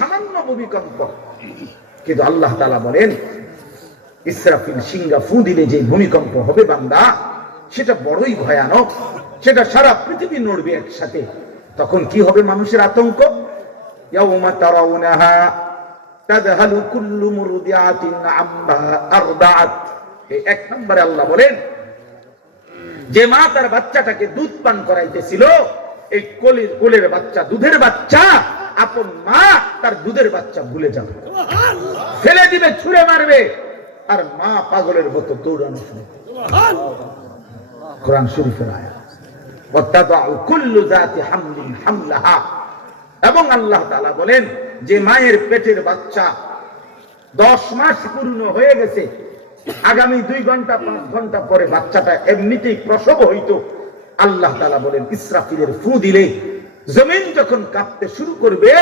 সামান্য ভূমিকম্প। কিন্তু আল্লাহ তালা বলেন, ইসরাফিল সিংহা ফু দিলে যে ভূমিকম্প হবে বান্দা, সেটা বড়ই ভয়ানক, সেটা সারা পৃথিবী নড়বে একসাথে। তখন কি হবে মানুষের আতঙ্ক? এক নম্বরে আল্লাহ বলেন, যে মা তার বাচ্চাটাকে দুধ পান করাইতেছিল, এই কোলের কোলের বাচ্চা, দুধের বাচ্চা আপন মা তার দুধের বাচ্চা ভুলে যাবে। ফেলে দিবে, ছুঁড়ে মারবে। আর মা পাগলের মতো দৌড়ানো শুরু কোরআন শরীফের আয়া এবং আল্লাহ তালা বলেন, যে মায়ের পেটের বাচ্চা দশ মাস পূর্ণ হয়ে গেছে, আগামী দুই ঘণ্টা, পাঁচ ঘণ্টা পরে বাচ্চাটা এমনিতেই প্রসব হইতো। আল্লাহ তালা বলেন, ইসরাফিলের ফু দিলে জমিন যখন কাঁপতে শুরু করবে,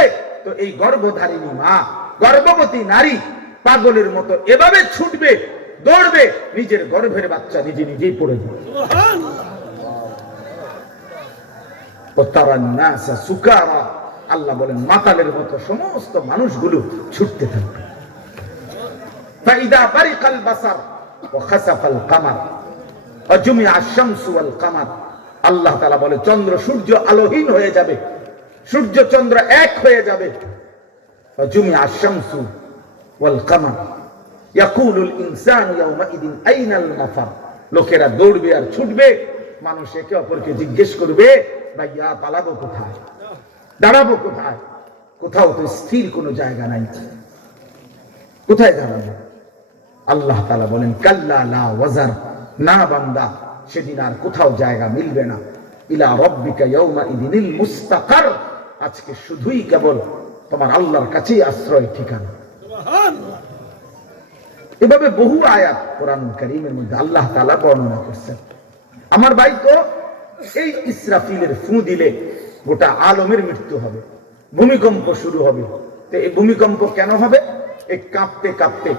তো এই গর্ভধারিণী মা, গর্ভবতী নারী পাগলের মতো এভাবে ছুটবে, দৌড়বে, নিজের গর্ভের বাচ্চা নিজে নিজেই পড়ে যাবে। আল্লাহ বলেন, মাতালের মতো সমস্ত মানুষগুলো ছুটতে থাকবে। কামার অজুমি আশামসু আল কামার। আল্লাহ তালা বলে, চন্দ্র সূর্য আলোহীন হয়ে যাবে। সূর্য চন্দ্র এক হয়ে যাবে। জুমি আশামসু ওয়াল কামা ইয়াকুলুল ইনসান ইয়াউমাইদিন আইনাল মাফার লোকেরা দৌড়বে আর ছুটবে। মানুষ একে অপরকে জিজ্ঞেস করবে, ভাইয়া, পালাবো কোথায়? দাঁড়াবো কোথায়? কোথাও তো স্থির কোনো জায়গা নাই। কোথায় দাঁড়াবো? আল্লাহ তালা বলেন, কাল্লা লা ওয়াজার। না বান্দা সেদিন আর কোথাও জায়গা মিলবে না। ইলা রব্বিকা ইদিনিল মুস্তাকার। আজকে শুধুই কেবল তোমার আল্লাহর কাছেই আশ্রয় ঠিকানা। এভাবে বহু আয়াত কোরআন করিমের মধ্যে আল্লাহ তালা বর্ণনা করছেন। আমার ভাই তো এই ইসরাফিলের ফু দিলে গোটা আলমের মৃত্যু হবে। ভূমিকম্প শুরু হবে। তো এই ভূমিকম্প কেন হবে? এই কাঁপতে কাঁপতে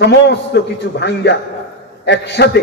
সমস্ত কিছু ভাঙ্গা একসাথে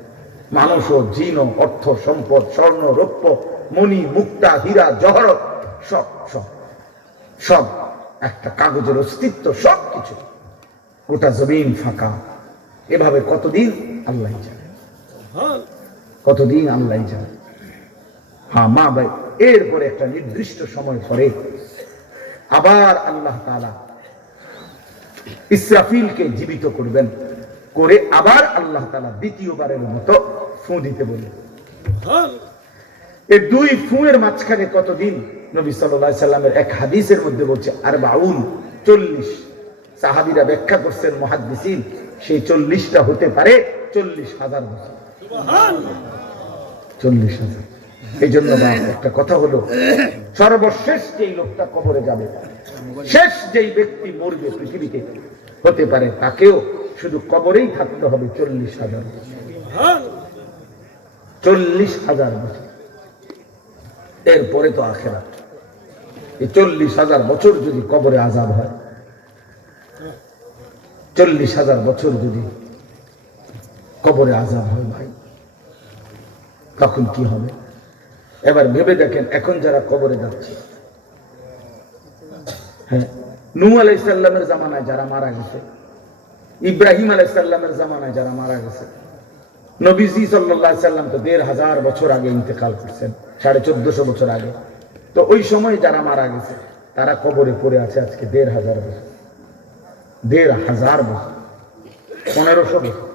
মানুষ ও জিন অর্থ, সম্পদ, স্বর্ণ, রৌপ্য মণি মুক্তা, হীরা, জহরত, সব সব সব, একটা কাগজের অস্তিত্ব সব কিছু গোটা জমিন ফাঁকা। এভাবে কতদিন আল্লাহ জানে? কতদিন আল্লাহ জানে? হ্যাঁ মা ভাই, এরপরে একটা নির্দিষ্ট সময় পরে আবার আল্লাহ তাআলা ইসরাফিলকে জীবিত করবেন। করে আবার আল্লাহ তালা দ্বিতীয়বারের মতো ফু দিতে বললেন এই দুই ফুঁয়ের মাঝখানে কতদিন? নবী সাল্লাল্লাহু সাল্লামের এক হাদিসের মধ্যে বলছে আর বাউন চল্লিশ। সাহাবিরা ব্যাখ্যা করছেন মহাদ্দিসিন সেই চল্লিশটা হতে পারে চল্লিশ হাজার বছর। চল্লিশ হাজার। এই জন্য একটা কথা হলো সর্বশেষ যেই লোকটা কবরে যাবে শেষ যেই ব্যক্তি মরবে পৃথিবীতে হতে পারে তাকেও শুধু কবরেই থাকতে হবে চল্লিশ হাজার চল্লিশ হাজার বছর। এরপরে তো আখেরা এই চল্লিশ হাজার বছর যদি কবরে আজাব হয়, চল্লিশ হাজার বছর যদি কবরে আজাব হয় ভাই, তখন কি হবে? এবার ভেবে দেখেন, এখন যারা কবরে যাচ্ছে হ্যাঁ নূ আলাইসাল্লামের জামানায় যারা মারা গেছে ইব্রাহিম আলাইসাল্লামের জামানায় যারা মারা গেছে, নবীজি সাল্লাহ সাল্লাম তো দেড় হাজার বছর আগে ইন্তেকাল করছেন, সাড়ে চোদ্দশো বছর আগে। তো ওই সময় যারা মারা গেছে, তারা কবরে পড়ে আছে আজকে দেড় হাজার বছর। দেড় হাজার বছর, পনেরোশো বছর।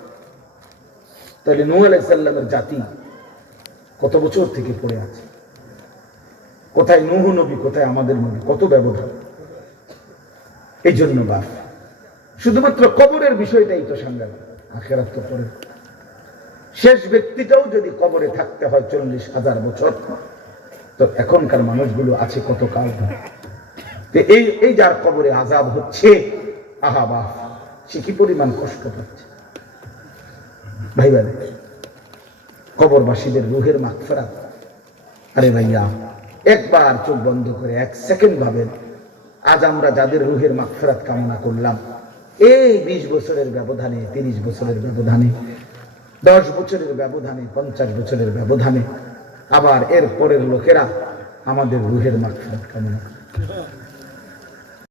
তাহলে নূ আলাইসাল্লামের জাতি কত বছর থেকে পড়ে আছে? কোথায় নুহ নবী, কোথায় আমাদের নবী? কত ব্যবধান? এই জন্য বা শুধুমাত্র কবরের বিষয়টাই তো সাংঘাতিক আখেরাত তো পরে। শেষ ব্যক্তিটাও যদি কবরে থাকতে হয় চল্লিশ হাজার বছর, তো এখনকার মানুষগুলো আছে কত কাল এই এই যার কবরে আজাব হচ্ছে, আহা বাহ, সে কি পরিমাণ কষ্ট পাচ্ছে? ভাই ভাই, কবরবাসীদের রুহের মাগফিরাত। আরে ভাইয়া, একবার চোখ বন্ধ করে এক সেকেন্ড ভাবেন, আজ আমরা যাদের রুহের মাগফিরাত কামনা করলাম এই বিশ বছরের ব্যবধানে, তিরিশ বছরের ব্যবধানে, দশ বছরের ব্যবধানে, পঞ্চাশ বছরের ব্যবধানে, আবার এর পরের লোকেরা আমাদের রুহের মাঠ কামনা